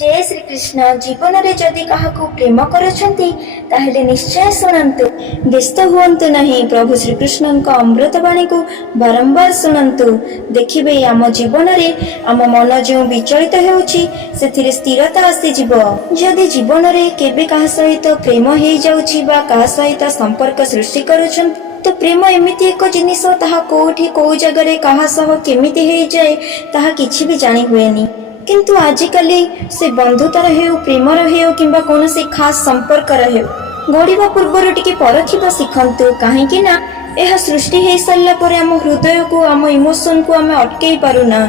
जय श्री कृष्ण। जीवन में जदि काहाकू प्रेम करुछंती ताहेले निश्चय शुणन्तु, व्यस्त हुअन्तु नहीं। प्रभु श्री कृष्ण अमृत बाणी को बारंबार शुणन्तु। देखिबे आम जीवन में आम मन जो विचलित होउछि सेथिरे स्थिरता आसीजिब। जदि जीवन में केबे काहा सहित प्रेम हो जाउछि बा काहा सहित संपर्क सृष्टि करुछंती तो प्रेम एमिति एक जिनिस ताहा कोठी को जगह काहा सह केमिति हो जाए ताहा किछि भी जानी हुएनी। किंतु आजिकाली से बंधुतार हेउ प्रेमर हेउ किंबा कौनसी खास संपर्कर हेउ गढ़िबा पूर्वर टिके परखिबा शिखंतु। काहेकि ना यह सृष्टि हो सारा पर आम हृदय को आम इमोशन को आम अटकई पारुना।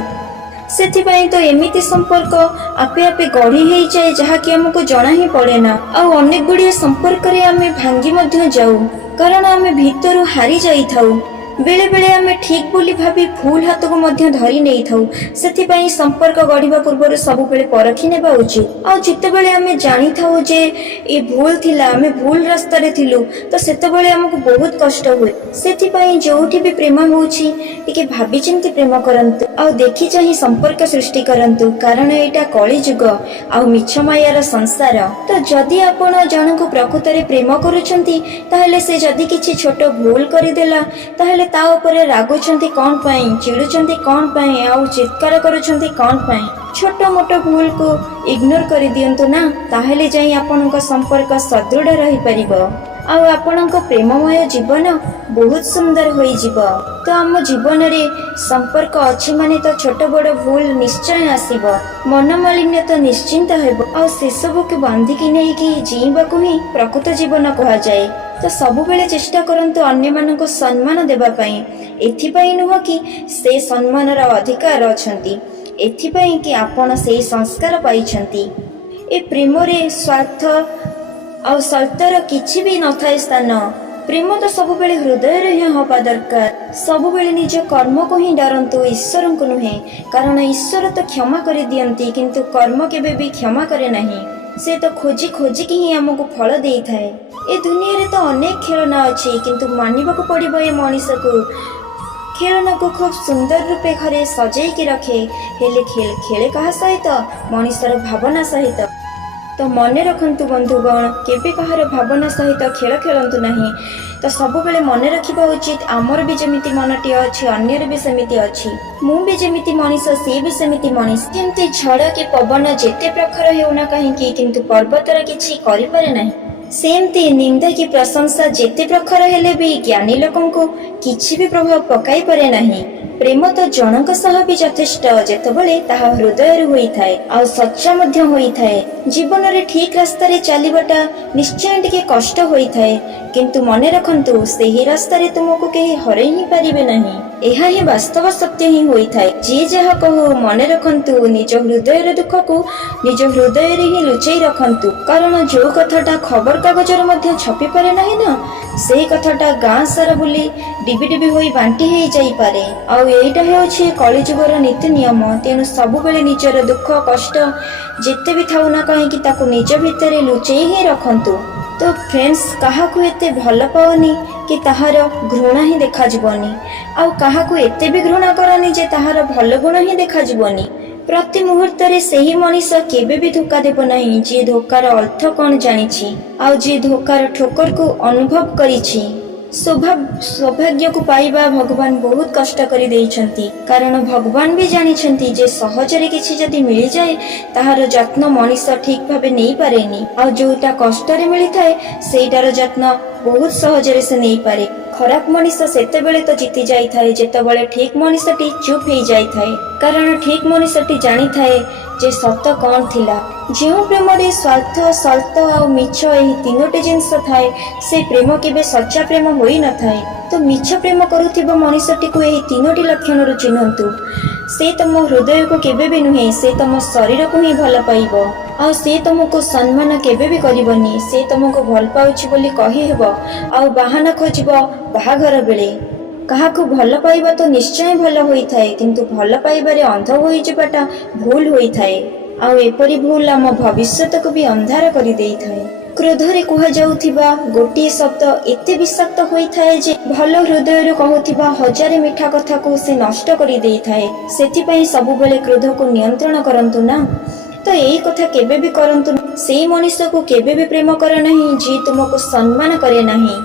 सेथिपाई तो एमिति संपर्क आपे आपे गढ़ी हो जाए जहाँकि आमको जना ही पड़े ना। आउ अनेक गुड़िए संपर्क रे आमे भांगी मध्य जाऊ कारण आमे भीतर हारी जाई थाउ। बेले बेले आमे ठीक बोली भाभी भूल हाथ को मध्य धरी नहीं थाउ। सेथिपाई संपर्क गढ़िबा पूर्व सब बेले परखी नेबा उचित। आ जितेबेले आमे जानी थाउ जे ए भूल थिला आमे भूल रास्ता रे थिलु तो सेतेबेले हमको बहुत कष्ट हुए। सेथिपाई जोठी भी प्रेम होउछि टिके भाभी चिंती प्रेम करंतु आ देखि चाहि संपर्क सृष्टि करंतु कारण एटा कली जुग आ मिछ मायार संसार। तो जदि आपण जनको प्रकृत रे प्रेम करूछंती ताहेले से जदि किछि छोट भूल करि देला ताहेले ता ऊपर रागुछंती कौन पाई, चिड़ुछंती कौन पाई, आउ चित्कार करुछंती कौन पाई। छोट मोट भूल को इग्नोर कर दियंतु ना, ताहेले जाई आपनका संपर्क सदृढ़ रही परिबो आउ आपनका प्रेममय जीवन बहुत सुंदर होई जीवो। तो आम जीवन रे संपर्क अछि माने तो छोट बड़ भूल निश्चय आसीबो, मन मालिन्य तो निश्चिंत हेबो आउ से सब के बांधी कि नै कि जीवाकू ही प्रकृत जीवन कहा जाए। तो सबु बेले चेष्टा करंतु अन्य मानको सम्मान देबा पई। एथिपई नुह कि से सम्मानर अधिकार अछंती, एथिपई कि आपण से संस्कार पाइछंती। ए प्रेम रे स्वार्थ आ सल्तर किछि भी न थाए स्थान। प्रेम तो सब बेले हृदय रे ही हवा दरकार। सब बेले निज कर्म को ही डरंतु, ईश्वर को नुहे कारण ईश्वर तो क्षमा कर दियंती किंतु कर्म केबे भी क्षमा करे नहीं। से तो खोजी खोजी कि ही हमको फल देई थाए। ए दुनिया रे तो अनेक खेलना अछि किंतु मानिबाकू पड़िबो ए मनीष को। खेलना को खूब सुंदर रूपे घरे सजाई के रखे हेले खेल खेले कहा सहित मनीषर भावना सहित। तो मने रखंतु बंधुगण केबे कहार भावना सहित खेल खेलंतु नहीं। तो सब बेले मने रखिबा उचित आमर भी जेमिति मनटी अछि अन्यर भी सेमिति अछि। मु भी जेमिति मनीष से भी सेमिति मनीष। जेमति झड़ के पवन जेते प्रखर हेउना काहेकि किंतु पर्वतर किछि करि पारे नाही, सेमती निंदा की प्रशंसा जेते प्रखर हेले भी ज्ञानी लोकन को किछि भी प्रभाव पकाई पारे नाही। प्रेम तो जनक सह भी यथेष्ट जेतबेले ताहा हृदय होई थाए आ सच्चा मध्य होई थाए। जीवन रे ठीक रास्ता रे चलीबाटा निश्चय टिके कष्ट होई थाए किंतु मने रखंतु सेही रास्ता रे तुमको केही हरै ही पारिबे नाही। एहा ही वास्तव सत्य ही होई थाए। जे जहा कहू मने रखंतु निज हृदय रे दुख को निज हृदय रे ही लुचई रखंतु कारण जो कथाटा खबर कागज रे मध्य छपी पारे नाही ना सेही कथाटा गाँ सारा बुली डिबी डिबी होई बांटी हेई जाई पारे। आउ एइटा हेउछि कलिजुगर नीति नियम। तेणु सब बेले निजर दुख कष्ट जेते भी थाउ ना काहेकि ताकू निज भितरे लुचई ही रखंतु। तो फ्रेंड्स काहाकू एते भल पाओनी कि ताहार घृणा ही देखा जीवनी आउ काहाकू एते भी घृणा करनी जे ताहार भल गुण ही देखा जीवनी। प्रति मुहूर्त रे सही मनीष केबे भी धोखा देबो नहीं जे धोकार अर्थ कौन जानिछि आउ जे धोकार ठोकर को अनुभव करिछि। सौभाग्य को पाइबा भगवान बहुत कष्ट करि देइछंती कारण भगवान भी जानिछंती जे सहज रे किछि जदि मिली जाए ताहार जत्न मनीष ठीक भाबे नहीं पारेनी आ जोटा कष्ट रे मिली थाए सेटार जत्न बहुत सहज रे से नहीं पारे। खराब मनीष सेते बेले तो जीती जाई थाए जेतेबेले ठीक मनीषटी चुप हो जाई थाए कारण ठीक मनीषटी जानी थाए जे सत कौन थिला। जो प्रेम रे स्वार्थ सल्त आ मिछ एही तीनोटी जिंस थाए से प्रेम केबे सच्चा प्रेम होई न थाए। तो मिछ प्रेम करुथिबा मनीषटी को एही तीनोटी लक्षण रु चिन्हंतु। से तम हृदय को केबे भी नुहे से तम शरीर को ही भल पाइबो आ से तुमको सम्मान केबे भी करिबनी। से तुमको भल पाउछि बोली कहि हेबो आ बाहाना खोजिबो बाहाघर बेले। काहाकू भल पाइबा तो निश्चय भल होई थाए किंतु भल पाइबारे अंध होई जिबाटा भूल होई थाए आ एपरि भूल आम भविष्यत को भी अंधार करि देई थाए। क्रोध रे कुहा जाउथिबा गोटिए शब्द एते विषाक्त होई थाए जे भल हृदय रे कहउथिबा हजार मीठा कथा को से नष्ट करि देई थाए। सेति पई सब बेले क्रोध को नियंत्रण करंतु ना। तो यही कथा केबे भी करंतु सेई मनुष्य को केबे भी प्रेम कर नहीं जी तुमको सम्मान करे नहीं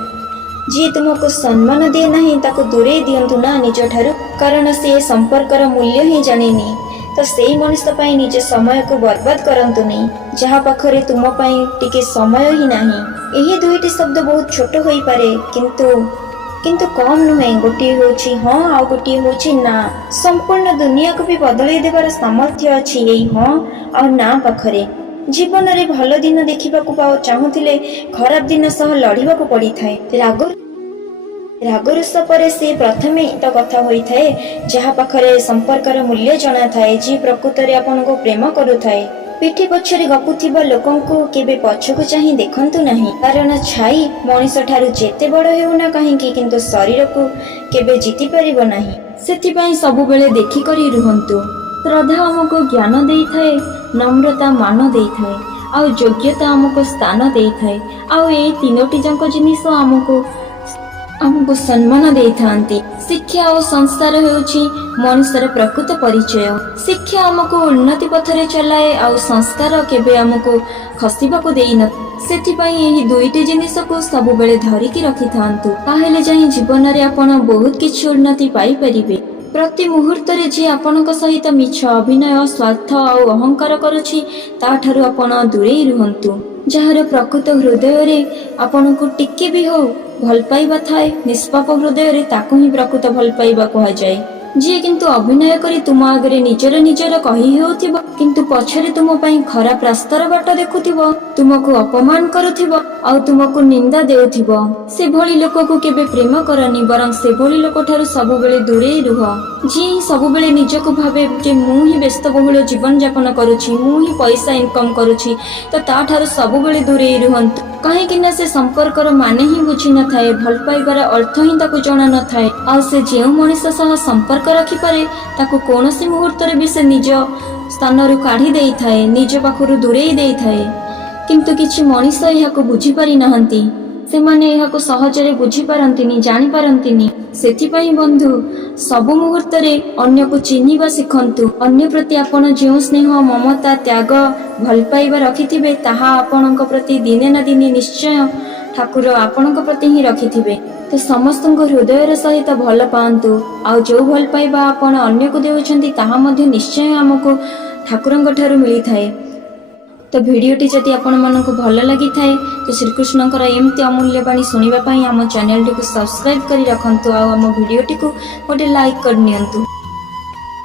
जी तुमको सम्मान दिए नहीं ताको दूरे दियंतु ना निज ठारू कारण से संपर्कर मूल्य ही जानेनी तो सेई मनुष्य पाई निज समय को बर्बाद करंतु नहीं जहाँ पाखरे तुम पाई टिके समय ही नहीं। यही दुईटी शब्द बहुत छोट होई पारे किंतु कम नुहे गोटे होची हाँ आ गोटे होची ना संपूर्ण दुनिया को भी बदलाई देवार सामर्थ्य अछि यही हाँ आ ना पाखरे। जीवन रे भल दिन देखा चाहूले खराब दिन सह लड़िबा को पड़ी थाए रागरुष पर से प्रथमे तो कथा होई थाए जहाँ पाखरे संपर्कर मूल्य जना थाए जी प्रकृत रे आपन को प्रेम करुथाए। पिठी पछरे गपुथिबा लोकंकु केबे पछकु चाहि देखंतु नाही कारण छाई मनीष ठारू जेते बड़ हेउना काहेकि किंतु शरीर को केबे जीति परिबो नाही सेथिपई सब बेले देखि करी रुहंतु। श्रद्धा हमको ज्ञान देई थाए नम्रता मान देई थाए आ योग्यता हमको स्थान देई थाए आ ए तीनोटी जंक जिनिस हमको सम्मान दे थांती। शिक्षा और संस्कार हेउची मनुष्यर प्रकृत परिचय। शिक्षा हमको उन्नति पथरे चलाए और संस्कार केबे हमको खसिबाको देई न सेथिपई एही दुईटी जिनिस को सब बेले धरिकी रखि थांतु ताहेले जाई जीवन रे आपण बहुत किछि उन्नति पाई परिबे। प्रति मुहूर्त रे जे आपनक सहित मिछ अभिनय स्वार्थ और अहंकार करुछि ताठारु आपण दूरे रुहंतु। जହାର प्रकृत हृदय रे आपनकु टिके भी हो भल पाइबा थाए निष्पाप हृदय रे ताकु ही प्रकृत भल पाइबा कहा जाए। जी किंतु अभिनय करी तुम आगे निजर कही हेउथिबो किंतु पछरे तुम पई खराब रास्तार बाट देखुथिबो तुमको अपमान करुथिबो आ तुमको निंदा देउथिबो से भली लोक को केबे प्रेम करनी बरं से भली लोक ठारू सब बेले दूरे रुह। जी सब बेले निजको भाबे जे मु ही व्यस्त बहुल जीवन यापन करूछि मु ही पैसा इनकम करूछि तो ता ठारू सब बेले दूरे रुहंतु कहीं ना से संपर्कर माने ही बुझी न थाए भल पाइबार अर्थ ही ताको जणा न थाए आ से जेउ मनुष्य सह संपर्क रखि पारे ताको कोनोसी मुहूर्त रे भी से निज स्थान रु काढी देई थाए निज पाखरु दूरेई देई थाए किंतु किछि मनुष्य एहाको बुझी पारि नाहंती से माने एहाको सहजरे बुझी पारंतिनी जानि पारंतिनी। सेथिपई बंधु सब मुहूर्त रे अन्य को चिन्हिबा सिखंतु अन्य प्रति आपण जेउ स्नेह ममता त्याग भल पाइबा रखिथिबे ताहा आपणक प्रति दिने ना दिने निश्चय ठाकुर आपणक प्रति ही रखिथिबे तो समस्त हृदय सहित भल पांतु आ जो भल पाइबा आपण अन्य को देउछंती ताहा मध्ये निश्चय हमको ठाकुरंक ठारू मिली थाए। तो भिडियोटी जदि आपण मानक भल लगी थाए तो श्रीकृष्णकर एमती अमूल्य बाणी सुनिबा पई आम चैनल टी को सब्सक्राइब करी रखंतु आ आम भिडियोटी को गोटे लाइक कर नियंतु।